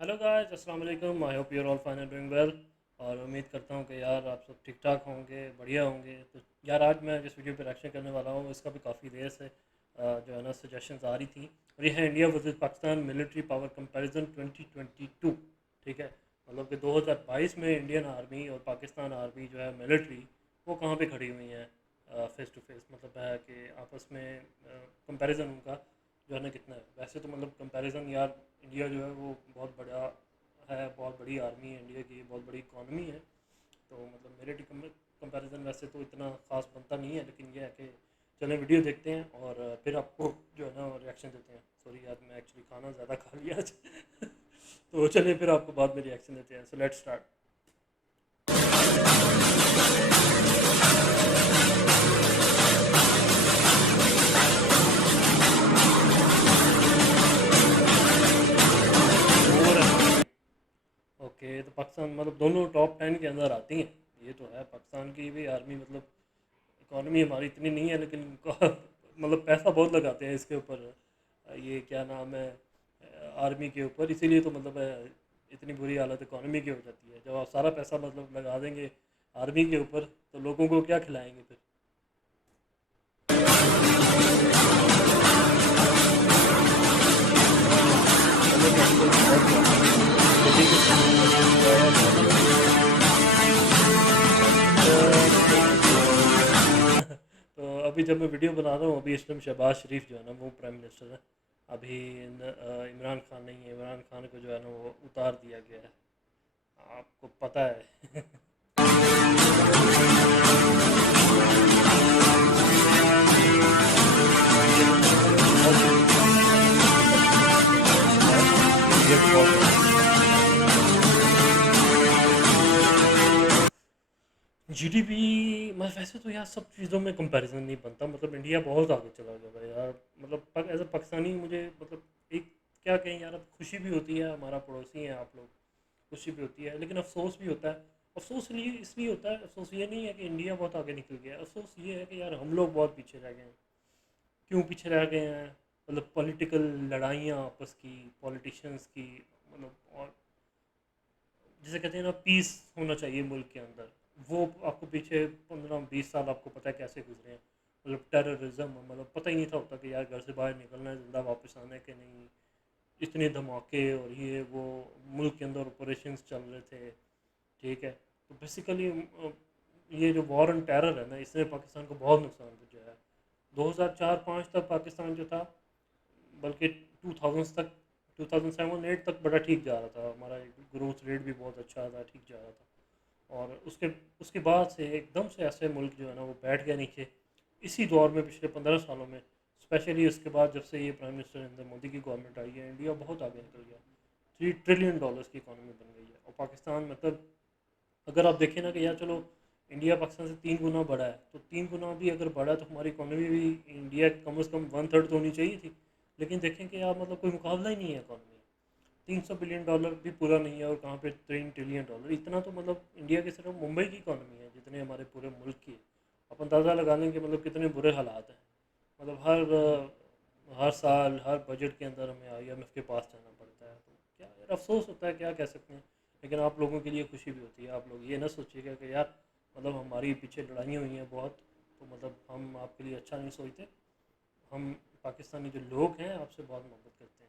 Hello guys, अस्सलाम वालेकुम। I hope you are all fine and doing well. और उम्मीद करता हूँ कि यार आप सब ठीक ठाक होंगे, बढ़िया होंगे। तो यार आज मैं जिस वीडियो पे रिएक्शन करने वाला हूँ इसका भी काफ़ी देर से जो है ना सजेशंस आ रही थी। और ये है India versus Pakistan military power comparison 2022। ठीक है, मतलब कि 2022 में इंडियन आर्मी और पाकिस्तान आर्मी जो है मिलिट्री वो कहाँ पे खड़ी हुई हैं फेस टू फेस। मतलब है कि आपस में कंपैरिजन उनका जो है ना कितना है। वैसे तो मतलब कंपैरिजन यार, इंडिया जो है वो बहुत बड़ा है, बहुत बड़ी आर्मी है इंडिया की, बहुत बड़ी इकॉनमी है। तो मतलब मेरे कंपैरिजन वैसे तो इतना ख़ास बनता नहीं है, लेकिन यह है कि चलें वीडियो देखते हैं और फिर आपको जो है ना रिएक्शन देते हैं। सॉरी यार, मैं एक्चुअली खाना ज़्यादा खा लिया आज तो चलें फिर आपको बाद में रिएक्शन देते हैं। So let's start. ओके, तो पाकिस्तान मतलब दोनों टॉप 10 के अंदर आती हैं। ये तो है, पाकिस्तान की भी आर्मी मतलब इकॉनमी हमारी इतनी नहीं है, लेकिन मतलब पैसा बहुत लगाते हैं इसके ऊपर। ये क्या नाम है, आर्मी के ऊपर। इसीलिए तो मतलब इतनी बुरी हालत इकॉनमी की हो जाती है। जब आप सारा पैसा मतलब लगा देंगे आर्मी के ऊपर तो लोगों को क्या खिलाएंगे फिर। चलो मैं आपको बहुत दिखाता हूँ दिल्ली के सामने क्या है। तो अभी जब मैं वीडियो बना रहा हूँ, अभी इस टाइम शहबाज शरीफ जो है ना वो प्राइम मिनिस्टर है। अभी इमरान खान नहीं है। इमरान खान को जो है ना वो उतार दिया गया है, आपको पता है। ये बहुत ये बहुत जीडीपी। मैं वैसे तो यार सब चीज़ों में कंपैरिजन नहीं बनता। मतलब इंडिया बहुत आगे चला गया भाई यार। मतलब एज अ पाकिस्तानी मुझे मतलब एक क्या कहें यार, अब खुशी भी होती है, हमारा पड़ोसी है आप लोग। खुशी भी होती है लेकिन अफसोस भी होता है। अफसोस इसलिए होता है, अफसोस ये नहीं है कि इंडिया बहुत आगे निकल गया है, अफसोस ये है कि यार हम लोग बहुत पीछे रह गए हैं। क्यों पीछे रह गए हैं? मतलब पॉलिटिकल लड़ाइयाँ आपस की, पॉलिटिशियंस की। मतलब और जिसे कहते हैं ना पीस होना चाहिए मुल्क के अंदर, वो आपको पीछे 15-20 साल आपको पता है कैसे गुजरे हैं। मतलब टेररिज्म, मतलब पता ही नहीं था होता कि यार घर से बाहर निकलना है, ज़िंदा वापस आना है कि नहीं। इतने धमाके और ये वो मुल्क के अंदर ऑपरेशंस चल रहे थे। ठीक है, तो बेसिकली ये जो वॉर एंड टेरर है ना, इसने पाकिस्तान को बहुत नुकसान पहुंचाया है। 2004-5 तक पाकिस्तान जो था, बल्कि 2000 तक, 2007-8 तक बड़ा ठीक जा रहा था। हमारा ग्रोथ रेट भी बहुत अच्छा था, ठीक जा रहा था। और उसके उसके बाद से एकदम से ऐसे मुल्क जो है ना वो बैठ गया नीचे। इसी दौर में पिछले 15 सालों में, स्पेशली उसके बाद जब से ये प्राइम मिनिस्टर नरेंद्र मोदी की गवर्नमेंट आई है, इंडिया बहुत आगे निकल गया। $3 ट्रिलियन की इकॉनमी बन गई है। और पाकिस्तान मतलब अगर आप देखें ना कि यार चलो इंडिया पाकिस्तान से 3 गुना बड़ा है, तो 3 गुना भी अगर बड़ा है तो हमारी इकोनॉमी भी इंडिया कम से कम 1/3 तो होनी चाहिए थी। लेकिन देखें कि यार मतलब कोई मुकाबला ही नहीं है इकॉनमी। $300 बिलियन भी पूरा नहीं है, और कहाँ पे $3 ट्रिलियन। इतना तो मतलब इंडिया की सिर्फ मुंबई की इकॉनमी है जितने हमारे पूरे मुल्क की है। आप अंदाज़ा लगा लें कि मतलब कितने बुरे हालात हैं। मतलब हर साल हर बजट के अंदर हमें IMF के पास जाना पड़ता है। तो क्या यार अफसोस होता है, क्या कह सकते हैं। लेकिन आप लोगों के लिए खुशी भी होती है। आप लोग ये ना सोचिएगा कि यार मतलब हमारी पीछे लड़ाइयाँ हुई हैं बहुत, तो मतलब हम आपके लिए अच्छा नहीं सोचते। हम पाकिस्तानी जो लोग हैं आपसे बहुत मोहब्बत करते हैं।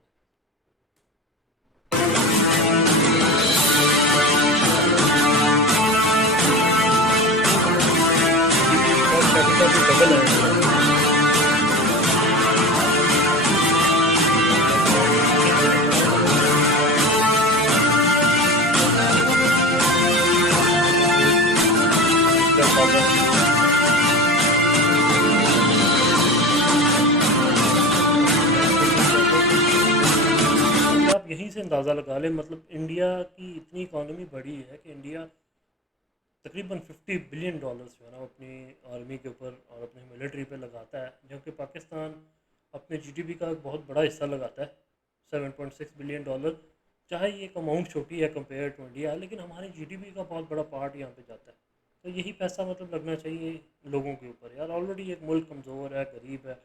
जीडीपी पर कैपिटा भी डबल है इंडिया का। मैं आपको दिखाता हूँ। इसका अंदाज़ा मैं आपको ये दिखाता हूँ कि आप यहीं से अंदाज़ा लगा लें। मतलब इंडिया की इतनी इकॉनमी बड़ी है कि इंडिया तकरीबन $50 बिलियन जो है ना अपनी आर्मी के ऊपर और अपनी मिलिट्री पे लगाता है, जबकि पाकिस्तान अपने जीडीपी का एक बहुत बड़ा हिस्सा लगाता है, $7.6 बिलियन। चाहे ये एक अमाउंट छोटी है कंपेयर टू इंडिया, लेकिन हमारे जीडीपी का बहुत बड़ा पार्ट यहाँ पे जाता है। तो यही पैसा मतलब लगना चाहिए लोगों के ऊपर। यार ऑलरेडी एक मुल्क कमज़ोर है, गरीब है,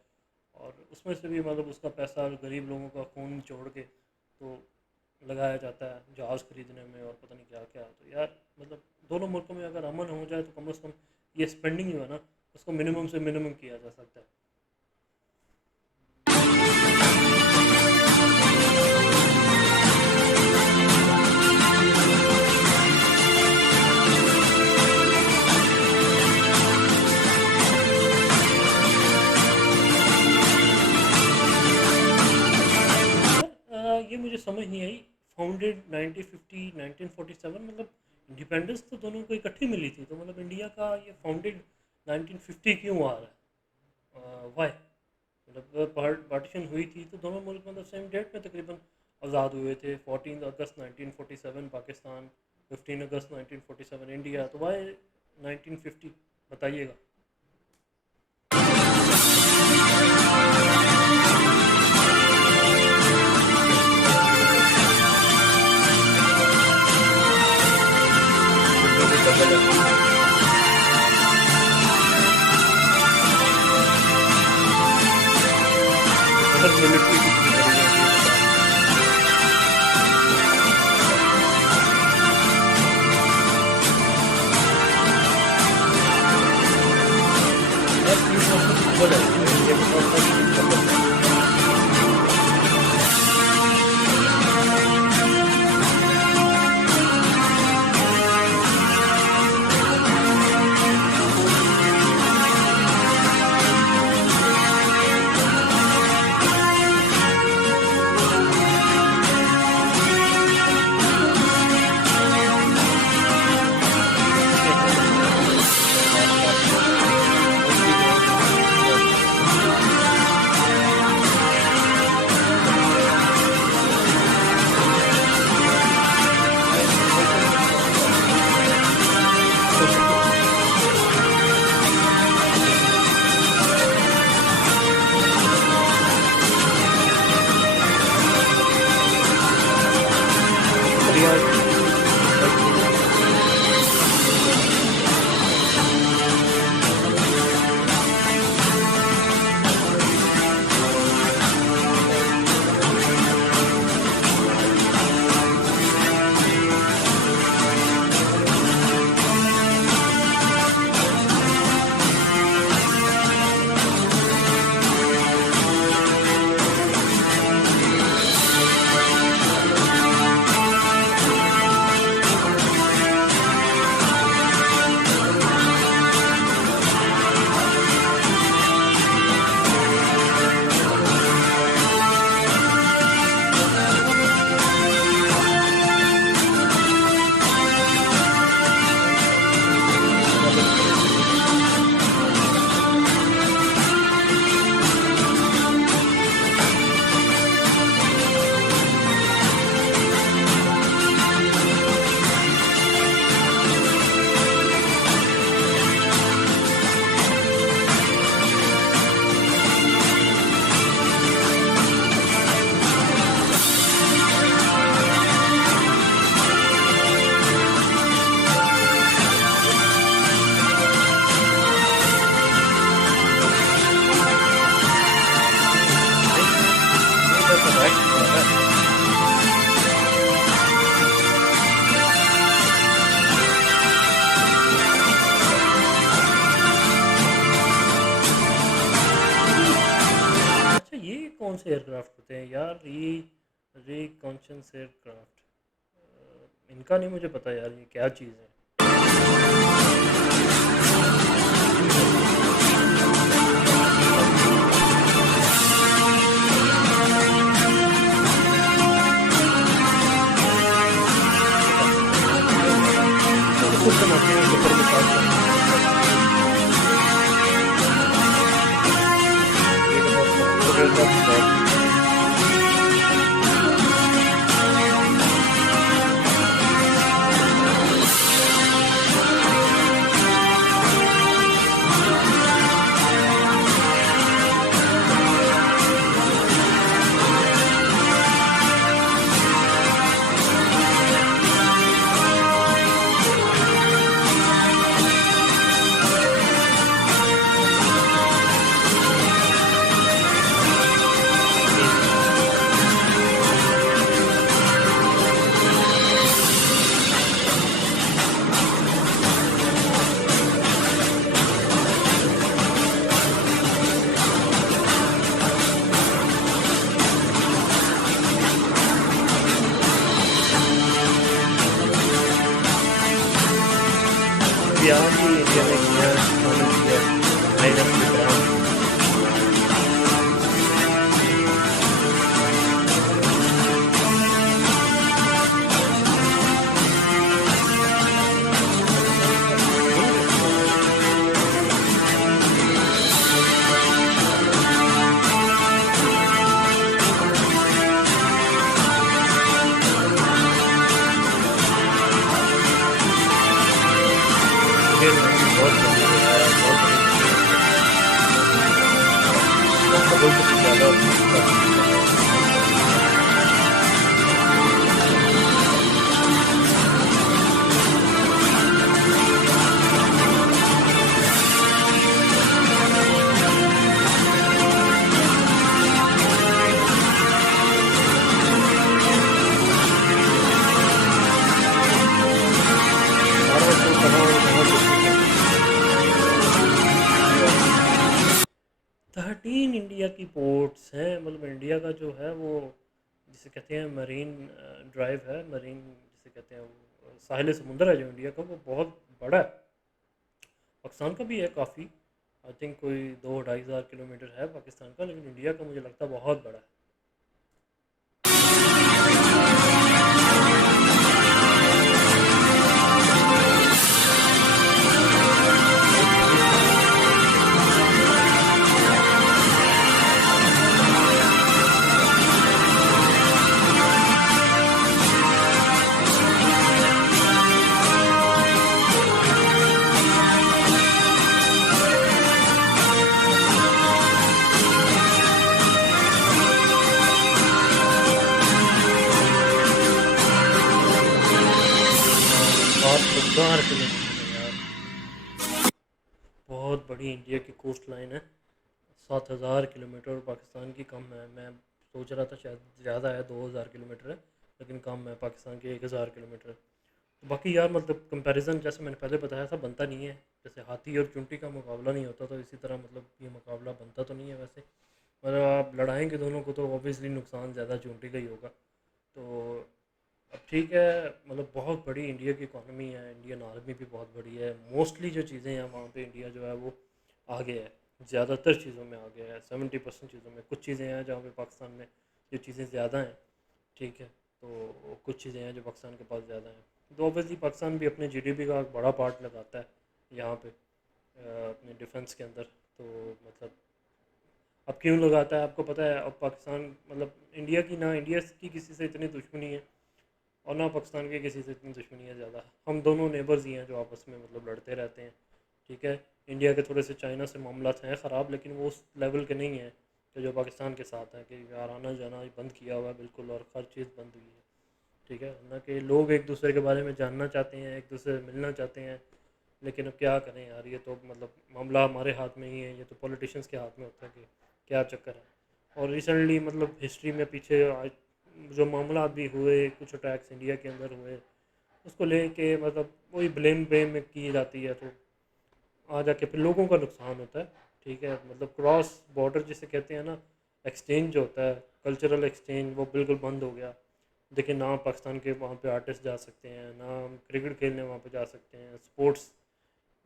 और उसमें से भी मतलब उसका पैसा गरीब लोगों का खून निचोड़ के तो लगाया जाता है जहाज़ खरीदने में और पता नहीं क्या क्या। तो यार मतलब दोनों मुल्कों में अगर अमन हो जाए तो कम से कम ये स्पेंडिंग जो है ना उसको मिनिमम से मिनिमम किया जा सकता है। ये मुझे समझ नहीं आई, फाउंडेड 1950 1947, मतलब इंडिपेंडेंस तो दोनों को इकट्ठी मिली थी, तो मतलब इंडिया का ये फाउंडेड 1950 क्यों आ रहा है? वाई? मतलब पार्टीशन हुई थी तो दोनों मुल्क मतलब सेम डेट में तकरीबन आज़ाद हुए थे। 14 अगस्त 1947 पाकिस्तान, 15 अगस्त 1947 इंडिया, तो वाई 1950 बताइएगा। मतलब मिलिट्री कितनी बड़ी है ये बताओ। यार 30% ऊपर है ये बताओ, 30% बात बात पे बहुत चीज़ें हैं जो हमें नहीं आती। मैं सिंपल सा एक सवाल आपसे पूछता हूँ, बढ़िया बस ठीक है। चलो ठीक है। नहीं, ये बस राइट सवाल है। अच्छा ये कौन से एयरक्राफ्ट होते हैं यार? ये रिकॉन्शंस एयरक्राफ्ट, इनका नहीं मुझे पता यार, ये क्या चीज़ है? चलो कुछ समझते हैं सफर के साथ साथ। ये तो बहुत खूबसूरत एयरक्राफ्ट है। कि इंडिया ने एक नया चालू किया है, नए नस्ल के ब्रांड। इंडियन आर्मी बहुत बड़ी है यार, बहुत बड़ी कंपनी है, बहुत डबल से ज़्यादा काफ़ी चीज़ें हैं उसमें। भारत तो कहाँ और कहाँ घुस चुके हैं। 13 इंडिया की पोर्ट्स हैं, मतलब इंडिया का जो है वो जिसे कहते हैं मरीन ड्राइव है, मरीन जिसे कहते हैं वो साहिल समुंदर है जो इंडिया का, वो बहुत बड़ा है। पाकिस्तान का भी है काफ़ी, आई थिंक कोई 2-2.5 हज़ार किलोमीटर है पाकिस्तान का, लेकिन इंडिया का मुझे लगता है बहुत बड़ा है। बहुत बड़ी कंपनी है यार ये। हाँ, 7,000 किलोमीटर है यार, बहुत बड़ी इंडिया की कोस्ट लाइन है। 7,000 किलोमीटर, और पाकिस्तान की कम है। मैं सोच रहा था शायद ज़्यादा है, 2,000 किलोमीटर है, लेकिन कम है, पाकिस्तान की 1,000 किलोमीटर है। तो बाकी यार मतलब कंपैरिजन जैसे मैंने पहले बताया था बनता नहीं है, जैसे हाथी और चूंटी का मुकाबला नहीं होता, तो इसी तरह मतलब ये मुकाबला बनता तो नहीं है वैसे। मतलब आप लड़ाएंगे दोनों को तो ऑब्वियसली नुकसान ज़्यादा चूंटी का ही होगा। तो अब ठीक है, मतलब बहुत बड़ी इंडिया की इकॉनमी है, इंडियन आर्मी भी बहुत बड़ी है, मोस्टली जो चीज़ें हैं वहाँ पे इंडिया जो है वो आगे है, ज़्यादातर चीज़ों में आगे है, 70% चीज़ों में। कुछ चीज़ें हैं जहाँ पे पाकिस्तान में जो चीज़ें ज़्यादा हैं, ठीक है, तो कुछ चीज़ें हैं जो पाकिस्तान के पास ज़्यादा हैं। तो ऑब्वियसली पाकिस्तान भी अपने जीडीपी का एक बड़ा पार्ट लगाता है यहाँ पे, अपने डिफेंस के अंदर। तो मतलब अब क्यों लगाता है आपको पता है, अब पाकिस्तान मतलब इंडिया की ना, इंडिया की किसी से इतनी दुश्मनी है और ना पाकिस्तान की किसी से इतनी दुश्मनी है ज़्यादा। हम दोनों नेबर्स ही हैं जो आपस में मतलब लड़ते रहते हैं, ठीक है। इंडिया के थोड़े से चाइना से मामला हैं ख़राब, लेकिन वो उस लेवल के नहीं हैं कि जो पाकिस्तान के साथ है, कि यार आना जाना बंद किया हुआ है बिल्कुल, और हर चीज़ बंद हुई है, ठीक है ना, कि लोग एक दूसरे के बारे में जानना चाहते हैं, एक दूसरे से मिलना चाहते हैं, लेकिन अब क्या करें यार, ये तो मतलब मामला हमारे हाथ में ही है, ये तो पॉलिटिशियंस के हाथ में होता है कि क्या चक्कर है। और रिसेंटली मतलब हिस्ट्री में पीछे जो मामला भी हुए, कुछ अटैक्स इंडिया के अंदर हुए, उसको लेके मतलब वही ब्लेम ब्लेम में की जाती है, तो आ जाके फिर लोगों का नुकसान होता है, ठीक है। मतलब क्रॉस बॉर्डर जिसे कहते हैं ना, एक्सचेंज जो होता है, कल्चरल एक्सचेंज, वो बिल्कुल बंद हो गया। देखिए ना पाकिस्तान के वहाँ पे आर्टिस्ट जा सकते हैं, ना हम क्रिकेट खेलने वहाँ पे जा सकते हैं, स्पोर्ट्स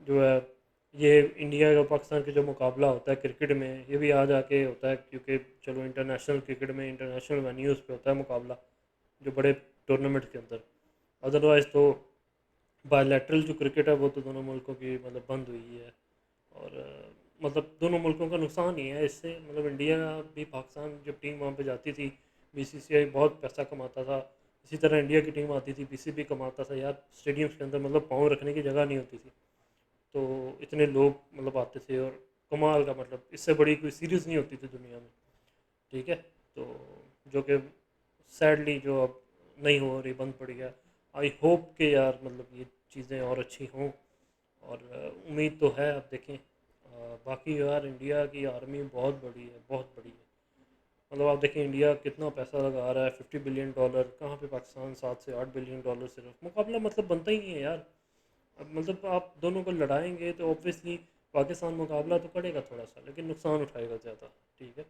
जो है, ये इंडिया और पाकिस्तान के जो मुकाबला होता है क्रिकेट में, ये भी आ जाके होता है, क्योंकि चलो इंटरनेशनल क्रिकेट में इंटरनेशनल वेन्यूज़ पे होता है मुकाबला, जो बड़े टूर्नामेंट के अंदर। अदरवाइज़ तो बायलैटरल जो क्रिकेट है वो तो दोनों मुल्कों की मतलब बंद हुई है, और मतलब दोनों मुल्कों का नुकसान ही है इससे। मतलब इंडिया भी, पाकिस्तान जब टीम वहाँ पे जाती थी, बीसीसीआई बहुत पैसा कमाता था, इसी तरह इंडिया की टीम आती थी, बीसीबी कमाता था यार, स्टेडियम्स के अंदर मतलब पाँव रखने की जगह नहीं होती थी, तो इतने लोग मतलब आते थे, और कमाल का मतलब इससे बड़ी कोई सीरीज़ नहीं होती थी दुनिया में, ठीक है। तो जो कि सैडली जो अब नहीं हो रही, बंद पड़ी है। आई होप कि यार मतलब ये चीज़ें और अच्छी हों, और उम्मीद तो है, अब देखें। बाकी यार इंडिया की आर्मी बहुत बड़ी है, बहुत बड़ी है। मतलब आप देखें इंडिया कितना पैसा लगा रहा है, $50 बिलियन, कहाँ पे पाकिस्तान $7 से $8 बिलियन सिर्फ। मुकाबला मतलब बनता ही नहीं है यार। अब मतलब आप दोनों को लड़ाएंगे तो ऑब्वियसली पाकिस्तान मुकाबला तो करेगा थोड़ा सा, लेकिन नुकसान उठाएगा ज़्यादा, ठीक है।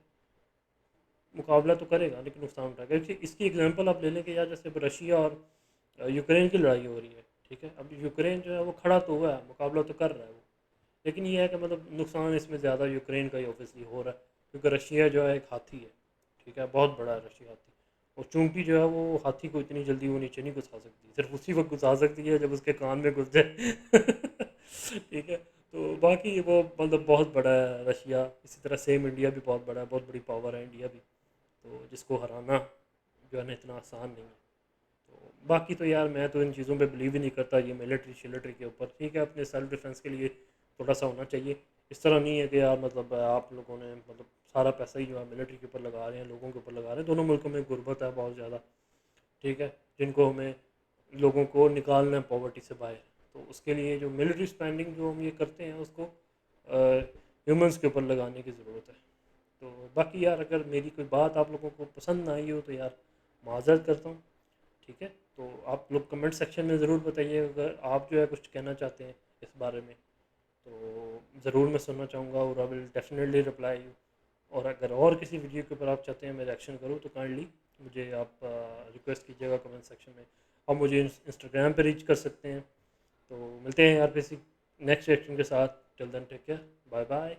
मुकाबला तो करेगा लेकिन नुकसान उठाएगा। इसकी एग्जांपल आप ले लें कि यार जैसे रशिया और यूक्रेन की लड़ाई हो रही है, ठीक है, अब यूक्रेन जो है वो खड़ा तो हुआ है, मुकाबला तो कर रहा है वो, लेकिन ये है कि मतलब नुकसान इसमें ज़्यादा यूक्रेन का ही ऑब्वियसली हो रहा है, क्योंकि रशिया जो है एक हाथी है, ठीक है, बहुत बड़ा है रशिया हाथी। और चूंकि जो है वो हाथी को इतनी जल्दी वो नीचे नहीं घुसा सकती, सिर्फ उसी वक्त घुसा सकती है जब उसके कान में घुस जाए ठीक है। तो बाकी वो मतलब बहुत बड़ा है रशिया, इसी तरह सेम इंडिया भी बहुत बड़ा है, बहुत बड़ी पावर है इंडिया भी, तो जिसको हराना जो है ना इतना आसान नहीं है। तो बाकी तो यार मैं तो इन चीज़ों पे बिलीव ही नहीं करता, ये मिलिट्री शिलिट्री के ऊपर, ठीक है, अपने सेल्फ डिफेंस के लिए थोड़ा सा होना चाहिए। इस तरह नहीं है कि यार मतलब आप लोगों ने मतलब सारा पैसा ही जो है मिलिट्री के ऊपर लगा रहे हैं, लोगों के ऊपर लगा रहे हैं। दोनों मुल्कों में गुर्बत है बहुत ज़्यादा, ठीक है, जिनको हमें लोगों को निकालना है पॉवर्टी से बाहर। तो उसके लिए जो मिलिट्री स्पेंडिंग जो हम ये करते हैं उसको ह्यूमंस के ऊपर लगाने की ज़रूरत है। तो बाकी यार अगर मेरी कोई बात आप लोगों को पसंद ना आई हो तो यार माज़रत करता हूँ, ठीक है। तो आप लोग कमेंट सेक्शन में ज़रूर बताइए अगर आप जो है कुछ कहना चाहते हैं इस बारे में, तो ज़रूर मैं सुनना चाहूँगा और I will definitely reply you. और अगर और किसी वीडियो के ऊपर आप चाहते हैं मैं रिएक्शन करूँ तो काइंडली मुझे आप रिक्वेस्ट कीजिएगा कमेंट सेक्शन में। आप मुझे इंस्टाग्राम पे रीच कर सकते हैं। तो मिलते हैं यार किसी नेक्स्ट रिएक्शन के साथ। Till then take care, bye bye.